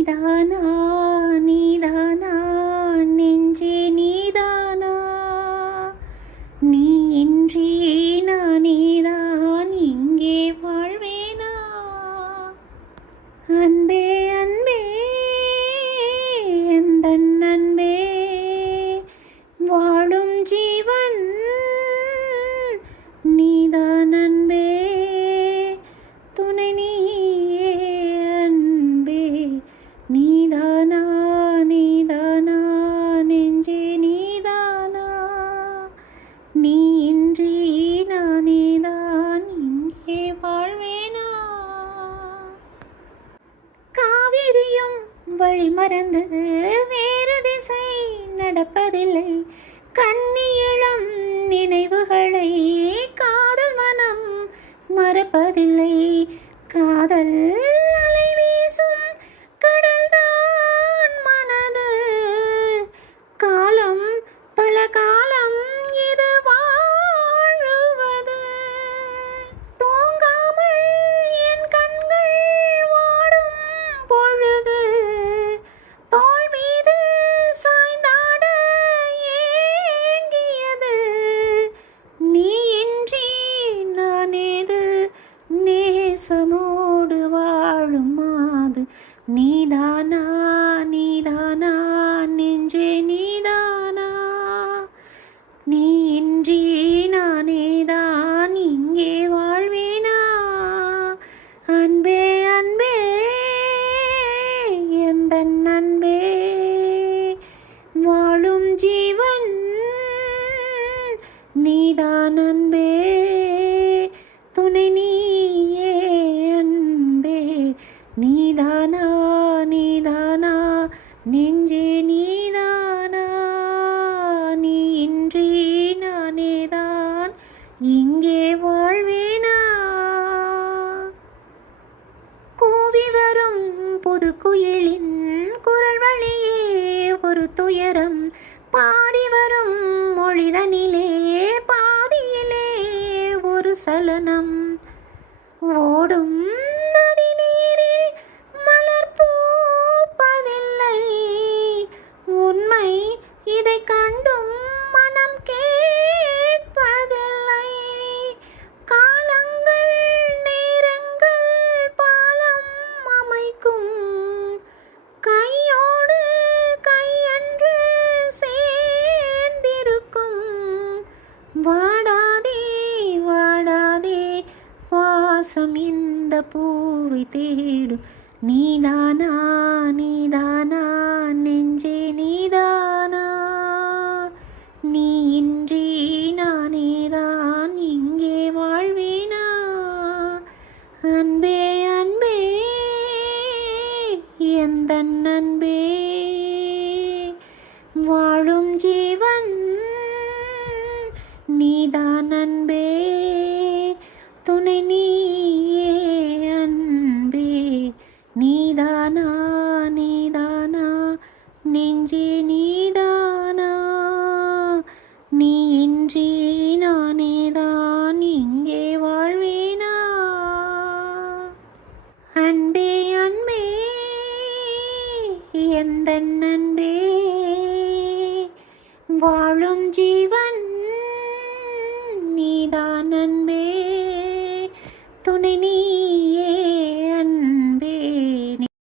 நீதானா நீதானா நெஞ்சே நீதானா? நீ இன்றி நானேதான் இங்கே வாழ்வேனா? அன்பே வழி மறந்து வேறு திசை நடப்பதில்லை. கண்ணியிளம் நினைவுகளை காதல் மனம் மறப்பதில்லை. காதல் நேசமோடு வாழும் மாது நீதானா? நீதானா நீதானா? நெஞ்சே நீதானா? நீ இன்றி நானேதான். இங்கே வாழ்வேனா? கூவி வரும் புது குயிலின் குரல் வழியே ஒரு துயரம். பாடி வரும் மொழிதனிலே பாதியிலே ஒரு சலனம். ஓடும் வாசம் இந்த பூவை தேடும் நீதானா நீதானா நெஞ்சே நீதானா நீ இன்றி நானேதான் இங்கே வாழ்வேனா அன்பே அன்பே எந்த அன்பே வாழும் ஜீவன் நீதான் அன்பே நீதானா நீதானா? நெஞ்சே நீதானா? நீ இன்றி நானேதான் இங்கே வாழ்வேனா? அன்பே அன்பே எந்த அன்பே? வாழும் ஜீவன் நீதான் அன்பே.